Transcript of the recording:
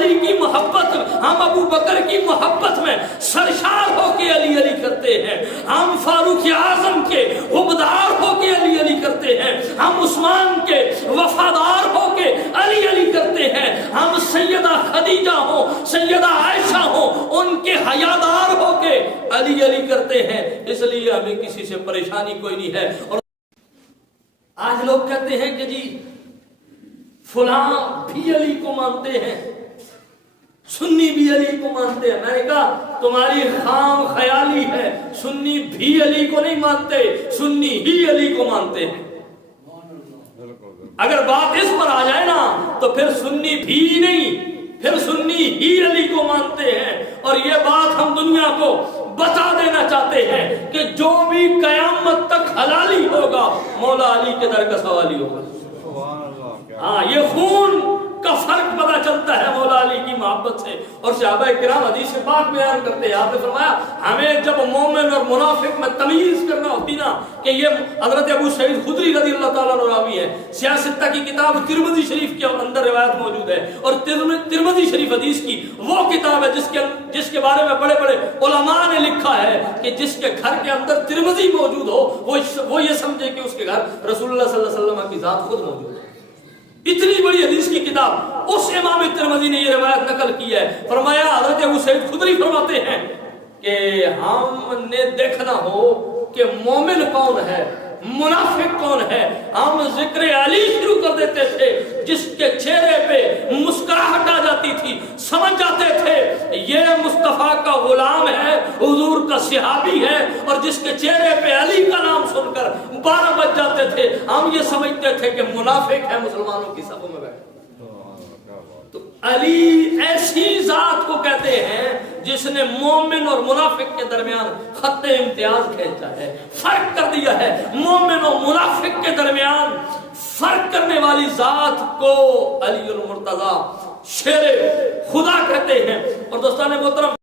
علی کی محبت، ہم ابو بکر کی محبت میں سرشار ہو کے علی علی کرتے ہیں، ہم فاروق اعظم کے حبدار ہو کے علی علی کرتے ہیں، ہم عثمان کے وفادار ہو کے علی علی کرتے ہیں، ہم سیدہ خدیجہ ہوں، سیدہ عائشہ ہوں، ان کے حیادار ہو کے علی علی کرتے ہیں۔ اس لیے ہمیں کسی سے پریشانی کوئی نہیں ہے۔ اور آج لوگ کہتے ہیں کہ جی فلاں بھی علی کو مانتے ہیں، سنی بھی علی کو مانتے ہیں۔ میں نے کہا تمہاری خام خیالی ہے، سنی بھی علی کو نہیں مانتے، سنی ہی علی کو مانتے ہیں۔ اگر بات اس پر آ جائے نا تو پھر سنی بھی نہیں، پھر سنی ہی علی کو مانتے ہیں۔ اور یہ بات ہم دنیا کو بتا دینا چاہتے ہیں کہ جو بھی قیامت تک حلالی ہوگا مولا علی کے در کا سوالی ہوگا۔ ہاں، یہ خون کا فرق پتہ چلتا ہے مولا علی کی محبت سے۔ اور صحابہ کرام حدیث پاک بیان کرتے ہیں، آپ نے فرمایا ہمیں جب مومن اور منافق میں تمیز کرنا ہوتی نا، کہ یہ حضرت ابو سعید خدری رضی اللہ تعالیٰ عنہ راوی ہے، سیاستہ کی کتاب ترمذی شریف کے اندر روایت موجود ہے، اور ترمذی شریف حدیث کی وہ کتاب ہے جس کے بارے میں بڑے بڑے علماء نے لکھا ہے کہ جس کے گھر کے اندر ترمذی موجود ہو وہ یہ سمجھے کہ اس کے گھر رسول اللہ صلی اللہ علیہ وسلم کی ذات خود موجود ہے۔ اتنی بڑی حدیث کی کتاب، اس امام ترمذی نے یہ روایت نقل کی ہے۔ فرمایا حضرت ابو سعید خدری فرماتے ہیں کہ ہم نے دیکھنا ہو کہ مومن کون ہے، منافق کون ہے، ہم ذکر علی شروع کر دیتے تھے، جس کے چہرے پہ مسکراہٹ آ جاتی تھی، سمجھ جاتے تھے یہ مصطفیٰ کا غلام ہے، حضور کا صحابی ہے، اور جس کے چہرے پہ علی کا نام سن کر 12 بج جاتے تھے، ہم یہ سمجھتے تھے کہ منافق ہے مسلمانوں کی صفوں میں بیٹھے۔ تو علی ایسی ذات کو کہتے ہیں جس نے مومن اور منافق کے درمیان خط امتیاز کھینچا ہے، فرق کر دیا ہے۔ مومن اور منافق کے درمیان فرق کرنے والی ذات کو علی المرتضیٰ شیر خدا کہتے ہیں۔ اور دوستان محترم،